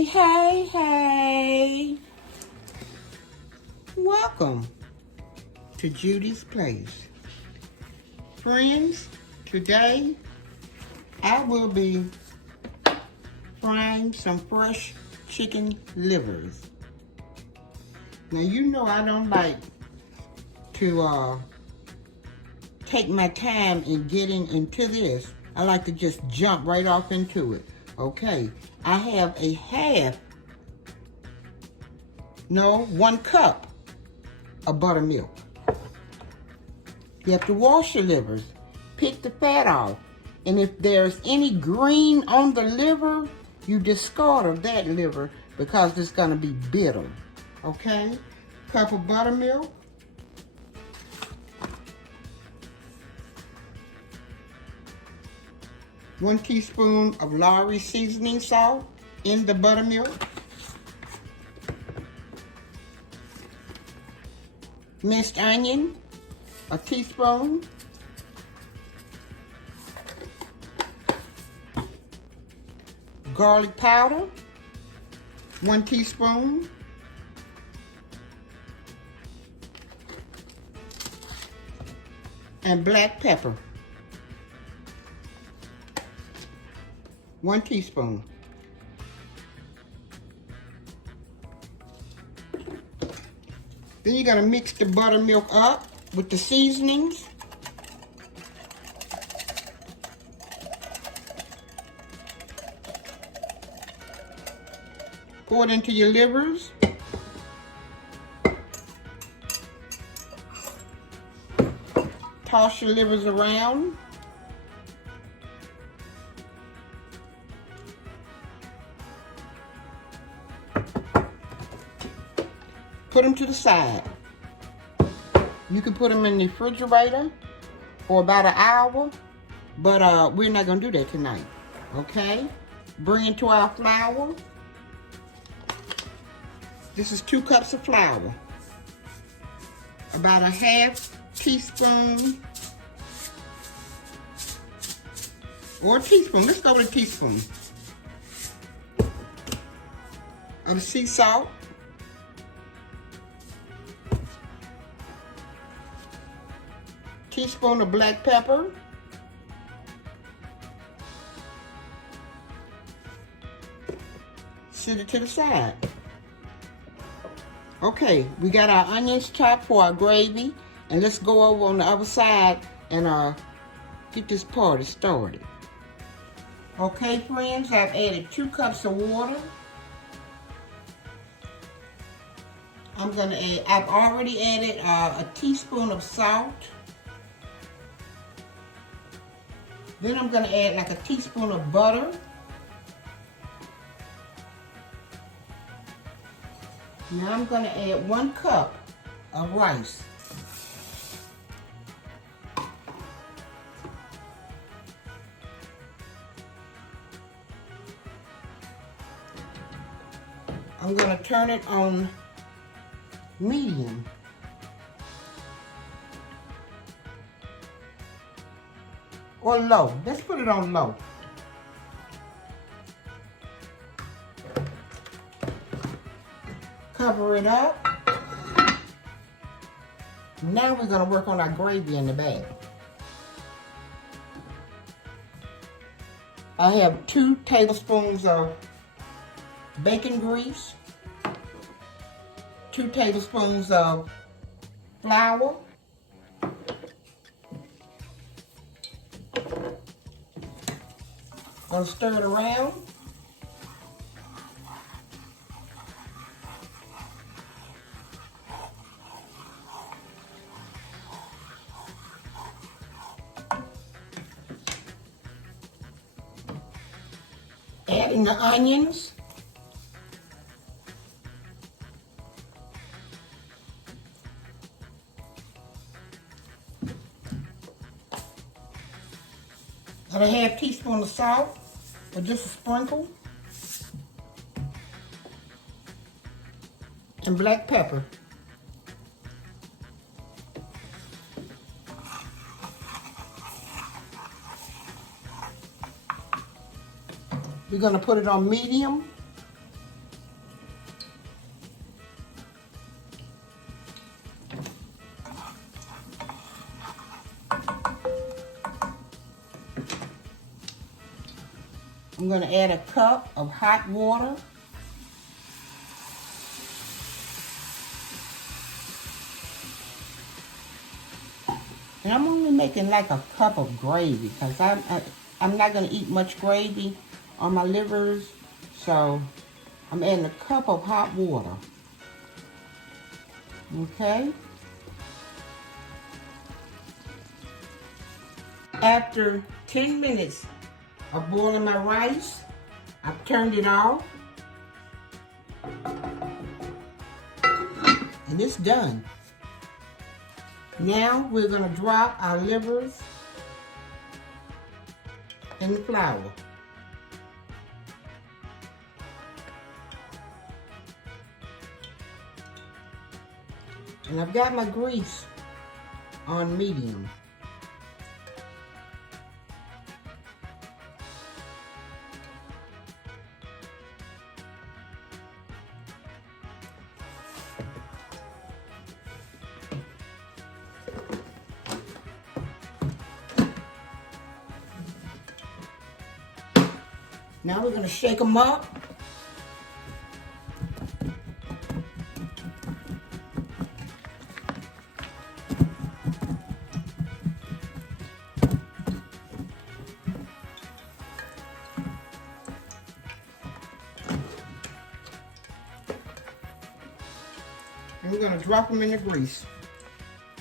Hey, hey, hey. Welcome to Judy's Place. Friends, today I will be frying some fresh chicken livers. Now you know I don't like to take my time in getting into this. I like to just jump right off into it. Okay, I have a 1 cup of buttermilk. You have to wash your livers, pick the fat off, and if there's any green on the liver, you discard of that liver because it's gonna be bitter. Okay, cup of buttermilk. One teaspoon of Lawry seasoning salt in the buttermilk. Minced onion, a teaspoon. Garlic powder, 1 teaspoon. And black pepper, 1 teaspoon. Then you're gonna mix the buttermilk up with the seasonings. Pour it into your livers. Toss your livers around. Put them to the side. You can put them in the refrigerator for about an hour, but we're not gonna do that tonight, okay? Bring it to our flour. This is 2 cups of flour. About a 1/2 teaspoon, or a teaspoon, let's go with a teaspoon of sea salt. Teaspoon of black pepper. Set it to the side. Okay, we got our onions chopped for our gravy, and let's go over on the other side and get this party started. Okay, friends, I've added 2 cups of water. I've already added a teaspoon of salt. Then I'm gonna add like a teaspoon of butter. Now I'm gonna add 1 cup of rice. I'm gonna turn it on medium. Or low. Let's put it on low. Cover it up. Now we're going to work on our gravy in the bag. I have 2 tablespoons of bacon grease, 2 tablespoons of flour, gonna stir it around. Adding the onions. And a 1/2 teaspoon of salt, or just a sprinkle. And black pepper. We're going to put it on medium going to add a cup of hot water. And I'm only making like a cup of gravy because I'm not going to eat much gravy on my livers. So I'm adding a cup of hot water. Okay. After 10 minutes of boiling my rice, I've turned it off. And it's done. Now we're going to drop our livers in the flour. And I've got my grease on medium. Now we're going to shake them up. And we're going to drop them in the grease,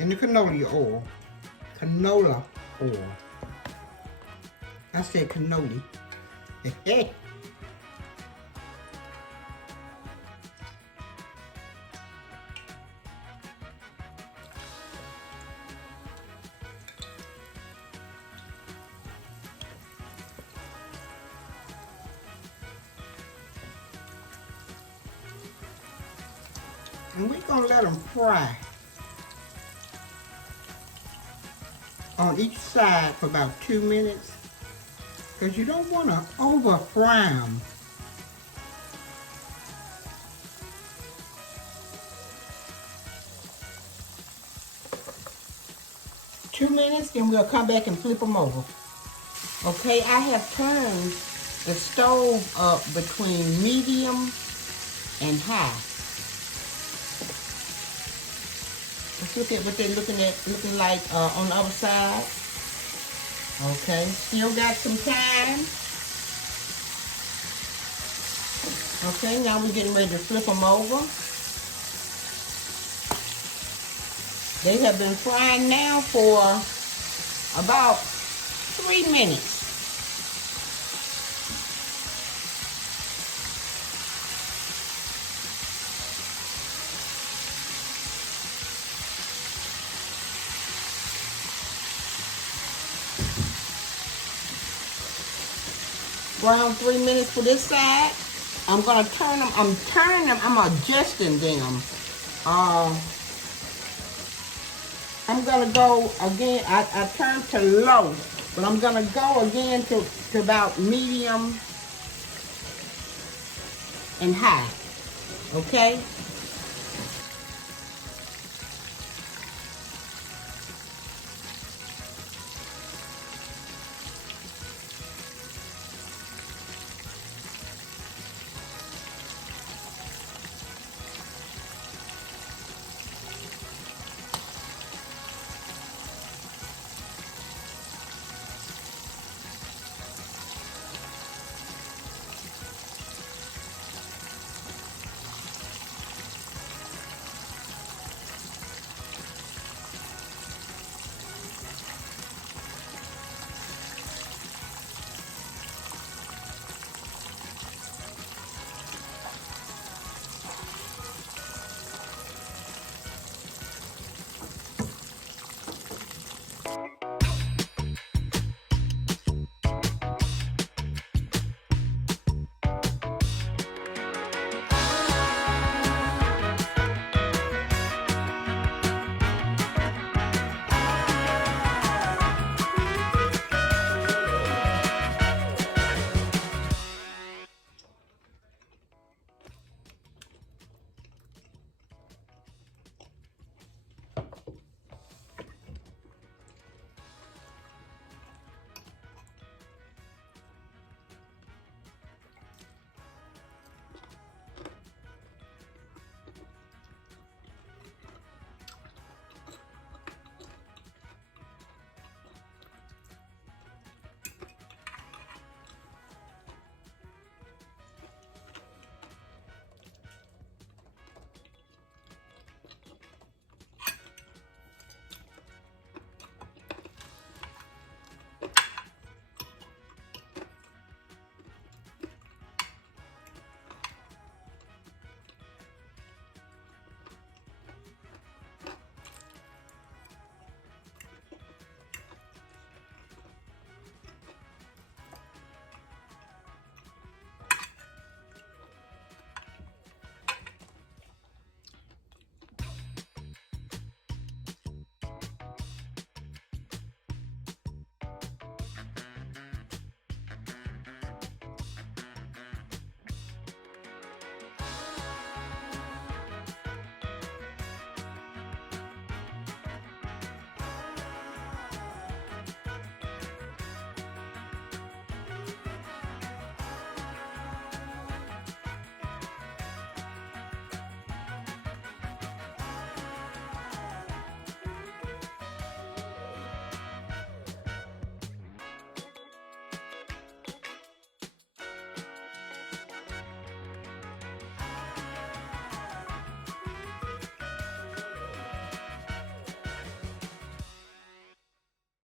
in the canola oil. Canola oil. I said cannoli. And we're going to let them fry on each side for about 2 minutes. Because you don't want to over fry them. Two minutes, then we'll come back and flip them over. Okay, I have turned the stove up between medium and high. Let's look at what they're looking like on the other side. Okay, still got some time. Okay, now we're getting ready to flip them over. They have been frying now for about 3 minutes. Around 3 minutes for this side. I'm gonna turn them. I'm adjusting them. I'm gonna go again. I turned to low, but I'm gonna go again to about medium and high. Okay.